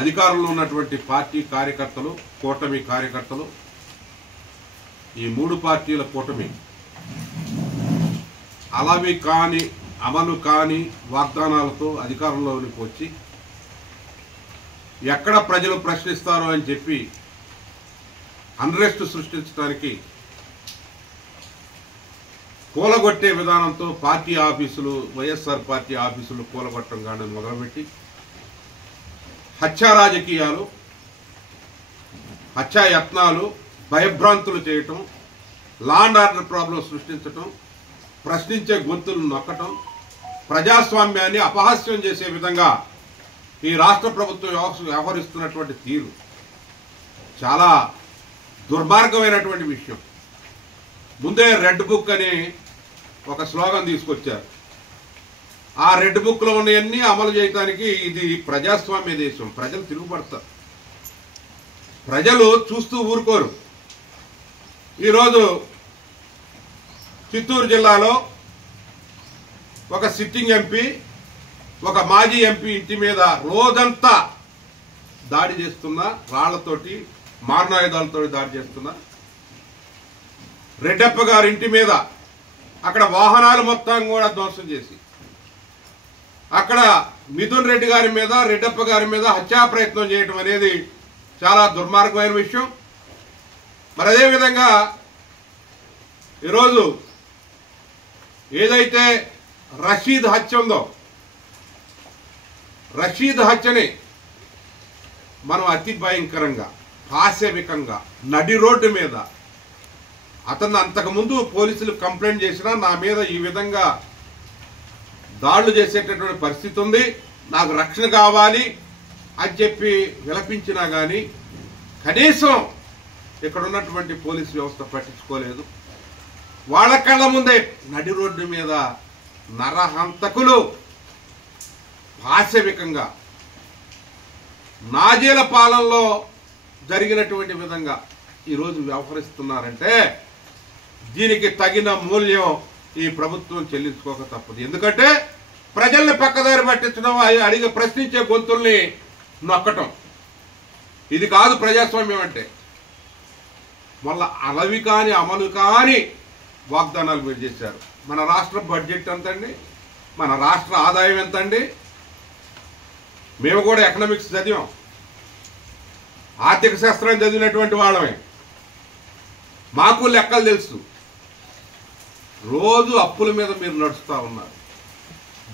అధికారంలో ఉన్నటువంటి పార్టీ కార్యకర్తలు, కూటమి కార్యకర్తలు, ఈ 3 పార్టీల కూటమి అమలు కాని వాగ్దానాలతో అధికారంలోనికి వచ్చి ఎక్కడ ప్రజలు ప్రశ్నిస్తారో అని చెప్పి అన్రెస్ట్ సృష్టించడానికి కూలగొట్టే విధానంతో పార్టీ ఆఫీసులు, వైఎస్ఆర్ పార్టీ ఆఫీసులు కూలగొట్టడం కానీ మొదలుపెట్టి హత్యా రాజకీయాలు, హత్యా యత్నాలు, భయభ్రాంతులు చేయటం, లా అండ్ ఆర్డర్ ప్రాబ్లం సృష్టించటం, ప్రశ్నించే గొంతులను నొక్కటం, ప్రజాస్వామ్యాన్ని అపహాస్యం చేసే విధంగా ఈ రాష్ట్ర ప్రభుత్వం వ్యవహరిస్తున్నటువంటి తీరు చాలా దుర్మార్గమైనటువంటి విషయం. ముందే రెడ్ బుక్ అని ఒక స్లోగన్ తీసుకొచ్చారు. ఆ రెడ్ బుక్లో ఉన్నవన్నీ అమలు చేయడానికి ఇది ప్రజాస్వామ్య దేశం. ప్రజలు తిరుగుపడతారు, ప్రజలు చూస్తూ ఊరుకోరు. ఈరోజు చిత్తూరు జిల్లాలో ఒక సిట్టింగ్ ఎంపీ, ఒక మాజీ ఎంపీ ఇంటి మీద రోజంతా దాడి చేస్తున్నా, రాళ్లతోటి, మారణాయుధాలతో దాడి చేస్తున్నా. రెడ్డప్ప గారి ఇంటి మీద అక్కడ వాహనాలు మొత్తం కూడా ధ్వంసం చేసి, అక్కడ మిథున్ రెడ్డి గారి మీద, రెడ్డప్ప గారి మీద హత్యా ప్రయత్నం చేయడం అనేది చాలా దుర్మార్గమైన విషయం. మరి అదేవిధంగా ఈరోజు ఏదైతే రషీద్ హత్య ఉందో, రషీద్ హత్యని మనం అతి భయంకరంగా, పాశవికంగా, నడి రోడ్డు మీద, అతను అంతకుముందు పోలీసులు కంప్లైంట్ చేసినా నా మీద ఈ విధంగా దాడులు చేసేటటువంటి పరిస్థితి ఉంది, నాకు రక్షణ కావాలి అని చెప్పి విలపించినా కానీ కనీసం ఇక్కడ ఉన్నటువంటి పోలీసు వ్యవస్థ పట్టించుకోలేదు. వాళ్ళ కళ్ళ ముందే నడి రోడ్డు మీద నరహంతకులు పాశవికంగా నాజీల పాలనలో జరిగినటువంటి విధంగా ఈరోజు వ్యవహరిస్తున్నారంటే దీనికి తగిన మూల్యం ఈ ప్రభుత్వం చెల్లించుకోక తప్పదు. ఎందుకంటే ప్రజల్ని పక్కదారి పట్టించడం, అడిగి ప్రశ్నించే గొంతుల్ని నొక్కటం, ఇది కాదు ప్రజాస్వామ్యం అంటే. మళ్ళా అలవి కాని అమలు కాని వాగ్దానాలు మీరు చేశారు. మన రాష్ట్ర బడ్జెట్ ఎంతండి? మన రాష్ట్ర ఆదాయం ఎంతండి? మేము కూడా ఎకనామిక్స్ చదివాం, ఆర్థిక శాస్త్రం చదివినటువంటి వాళ్ళమే, మాకు లెక్కలు తెలుసు. రోజు అప్పుల మీద మీరు నడుస్తూ ఉన్నారు.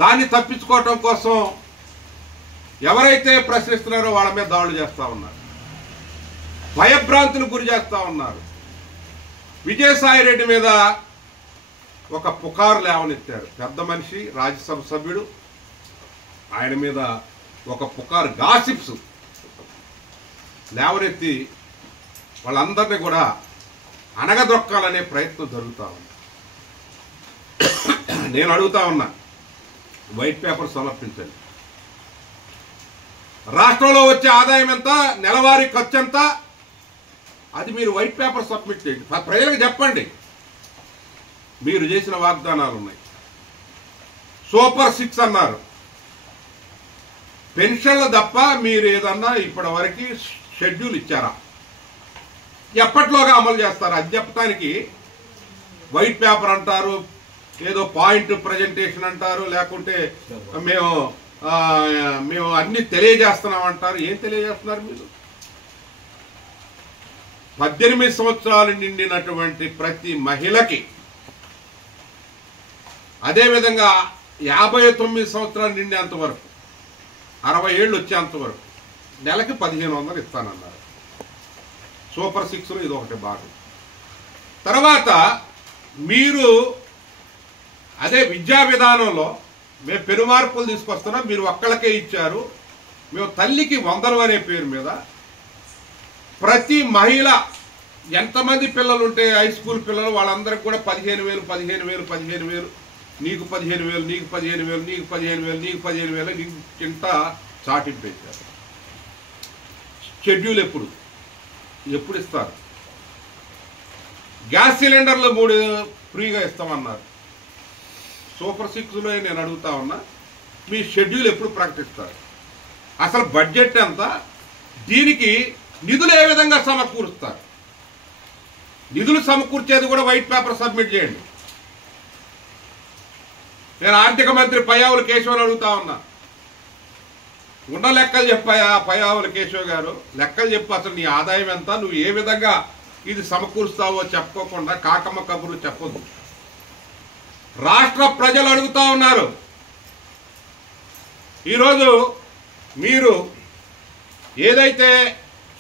దాన్ని తప్పించుకోవటం కోసం ఎవరైతే ప్రశ్నిస్తున్నారో వాళ్ళ మీద దాడులు చేస్తూ ఉన్నారు, భయభ్రాంతులకు గురి చేస్తూ ఉన్నారు. విజయసాయి రెడ్డి మీద ఒక పుకారు లేవనెత్తారు, పెద్ద మనిషి, రాజ్యసభ సభ్యుడు. ఆయన మీద ఒక పుకారు, గాసిప్స్ లేవనెత్తి వాళ్ళందరినీ కూడా అనగదొక్కాలనే ప్రయత్నం జరుగుతూ ఉంది. నేను అడుగుతా ఉన్నా, వైట్ పేపర్ సమర్పించండి. రాష్ట్రంలో వచ్చే ఆదాయం ఎంత, నెలవారీ ఖర్చు ఎంత, అది మీరు వైట్ పేపర్ సబ్మిట్ చేయండి. ప్రజలకు చెప్పండి మీరు చేసిన వాగ్దానాలు ఉన్నాయి. సూపర్ 6 అన్నారు, పెన్షన్లు తప్ప మీరు ఏదన్నా ఇప్పటి వరకు షెడ్యూల్ ఇచ్చారా? ఎప్పట్లోగా అమలు చేస్తారు? అది చెప్పడానికి వైట్ పేపర్ అంటారు, ఏదో పాయింట్ ప్రజెంటేషన్ అంటారు, లేకుంటే మేము అన్ని తెలియజేస్తున్నాం అంటారు. ఏం తెలియజేస్తున్నారు మీరు? 18 సంవత్సరాలు నిండినటువంటి ప్రతి మహిళకి, అదేవిధంగా 59 సంవత్సరాలు నిండేంత వరకు, 60 ఏళ్ళు వచ్చేంత వరకు నెలకి 1500 ఇస్తానన్నారు. సూపర్ 6లో ఇది ఒకటి భాగం. తర్వాత మీరు అదే విద్యా విధానంలో మేము పెనుమార్పులు తీసుకొస్తున్నాం, మీరు ఒక్కళ్ళకే ఇచ్చారు. మేము తల్లికి 100 అనే పేరు మీద ప్రతి మహిళ ఎంతమంది పిల్లలు ఉంటే హై స్కూల్ పిల్లలు వాళ్ళందరికీ కూడా 15,000 15,000 15,000, నీకు 15,000, నీకు 15,000, నీకు 15,000, నీకు 15,000, నీకు కింద చాటింపు పెట్టారు. షెడ్యూల్ ఎప్పుడు ఇస్తారు? గ్యాస్ సిలిండర్లు 3 ఫ్రీగా ఇస్తామన్నారు. సూపర్ 6లో నేను అడుగుతా ఉన్నా, మీ షెడ్యూల్ ఎప్పుడు ప్రకటిస్తారు? అసలు బడ్జెట్ ఎంత, దీనికి నిధులు ఏ విధంగా సమకూరుస్తారు? నిధులు సమకూర్చేది కూడా వైట్ పేపర్ సబ్మిట్ చేయండి. నేను ఆర్థిక మంత్రి పయ్యావుల కేశవని అడుగుతా ఉన్నా, ఉన్న లెక్కలు చెప్పాయా పయ్యావుల కేశవ్ గారు? లెక్కలు చెప్పు, అసలు నీ ఆదాయం ఎంత, నువ్వు ఏ విధంగా ఇది సమకూరుస్తావో చెప్పుకోకుండా కాకమ్మ కబుర్లు చెప్పొద్దు. రాష్ట్ర ప్రజలు అడుగుతా ఉన్నారు. ఈరోజు మీరు ఏదైతే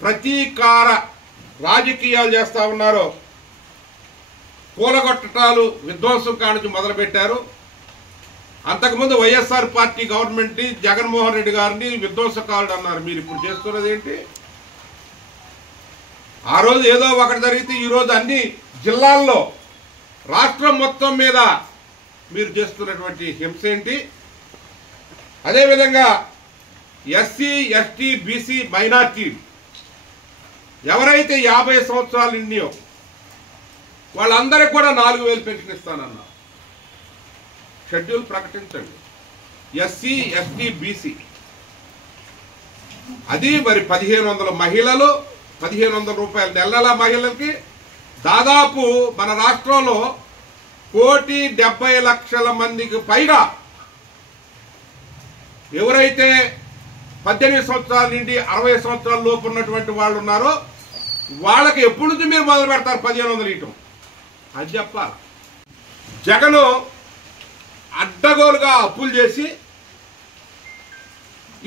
ప్రతీకార రాజకీయాలు చేస్తూ ఉన్నారో, కూలగొట్టటాలు విధ్వంసం కానుంచి మొదలుపెట్టారు. అంతకుముందు వైఎస్ఆర్ పార్టీ గవర్నమెంట్ని, జగన్మోహన్ రెడ్డి గారిని విధ్వంసకారుడు అన్నారు. మీరు ఇప్పుడు చేస్తున్నది ఏంటి? ఆ రోజు ఏదో ఒకటి జరిగితే ఈరోజు అన్ని జిల్లాల్లో రాష్ట్రం మొత్తం మీద మీరు చేస్తున్నటువంటి హింస ఏంటి? అదేవిధంగా ఎస్సీ, ఎస్టీ, బీసీ, మైనార్టీ ఎవరైతే 50 సంవత్సరాలు నిండియో వాళ్ళందరికీ కూడా 4000 పెన్షన్ ఇస్తానన్నా. షెడ్యూల్ ప్రకటించండి. ఎస్సీ, ఎస్టీ, బీసీ అది మరి 1500 మహిళలు, 1500 రూపాయలు నెలల మహిళలకి దాదాపు మన రాష్ట్రంలో 1,70,00,000 మందికి పైగా ఎవరైతే 18 సంవత్సరాల నుండి 60 సంవత్సరాల లోపు ఉన్నటువంటి వాళ్ళు ఉన్నారో వాళ్ళకి ఎప్పటి నుంచి మీరు మొదలు పెడతారు 1500 ఇవ్వటం? అది చెప్పాలి. జగను అడ్డగోలుగా అప్పులు చేసి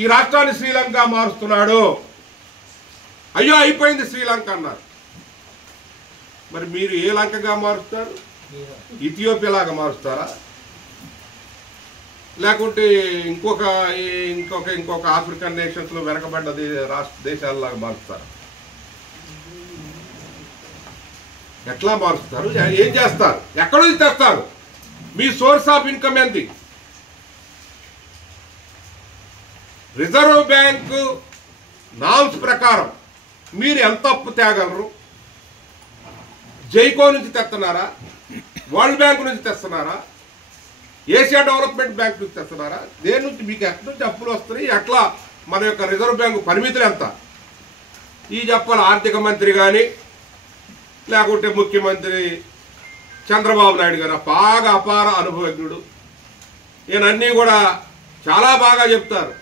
ఈ రాష్ట్రాన్ని శ్రీలంక మారుస్తున్నాడు. అయ్యో అయిపోయింది శ్రీలంక అన్నారు. మరి మీరు ఏ లంకగా మారుస్తారు? ఇథియోపియా లాగా మారుస్తారా? లేకుంటే ఇంకొక ఆఫ్రికన్ నేషన్స్ లో వెనకబడ్డ దేశాలలాగా మారుస్తారా? ఎట్లా మారుస్తారు? ఏం చేస్తారు? ఎక్కడ నుంచి తెస్తారు? మీ సోర్స్ ఆఫ్ ఇన్కమ్ ఏంటి? రిజర్వ్ బ్యాంకు నామ్స్ ప్రకారం మీరు ఎంత అప్పు తేగలరు? జైకో నుంచి తెస్తున్నారా? వరల్డ్ బ్యాంక్ నుంచి తెస్తున్నారా? ఏషియా డెవలప్మెంట్ బ్యాంక్ నుంచి తెస్తున్నారా? దేని నుంచి మీకు ఎక్కడి నుంచి అప్పులు వస్తున్నాయి? ఎట్లా మన యొక్క రిజర్వ్ బ్యాంకు పరిమితులు ఎంత? ఈ చెప్పాలి ఆర్థిక మంత్రి కానీ లేకుంటే ముఖ్యమంత్రి చంద్రబాబు నాయుడు గారు బాగా అపార అనుభవజ్ఞుడు. ఈయనన్నీ కూడా చాలా బాగా చెప్తారు.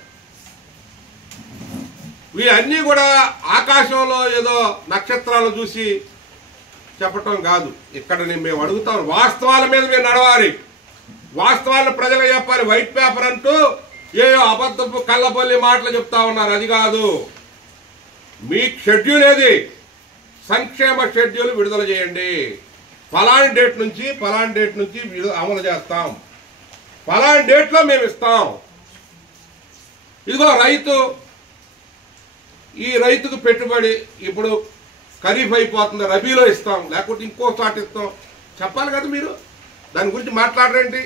వీళ్ళన్నీ కూడా ఆకాశంలో ఏదో నక్షత్రాలు చూసి చెప్పటం కాదు. ఇక్కడ మేము అడుగుతాం, వాస్తవాల మీద మీరు నడవాలి, వాస్తవాలను ప్రజలకు చెప్పాలి. వైట్ పేపర్ అంటూ ఏయో అబద్ధపు కళ్ళబొల్లి మాటలు చెప్తా ఉన్నారు. అది కాదు. మీ షెడ్యూల్ ఏది? సంక్షేమ షెడ్యూల్ విడుదల చేయండి. ఫలాని డేట్ నుంచి అమలు చేస్తాం, ఫలాని డేట్లో మేము ఇస్తాం. ఇదిగో రైతు, ఈ రైతుకు పెట్టుబడి ఇప్పుడు ఖరీఫ్ అయిపోతుంది, రబీలో ఇస్తాం, లేకుంటే ఇంకో చోట ఇస్తాం చెప్పాలి కదా. మీరు దాని గురించి మాట్లాడరేంటి?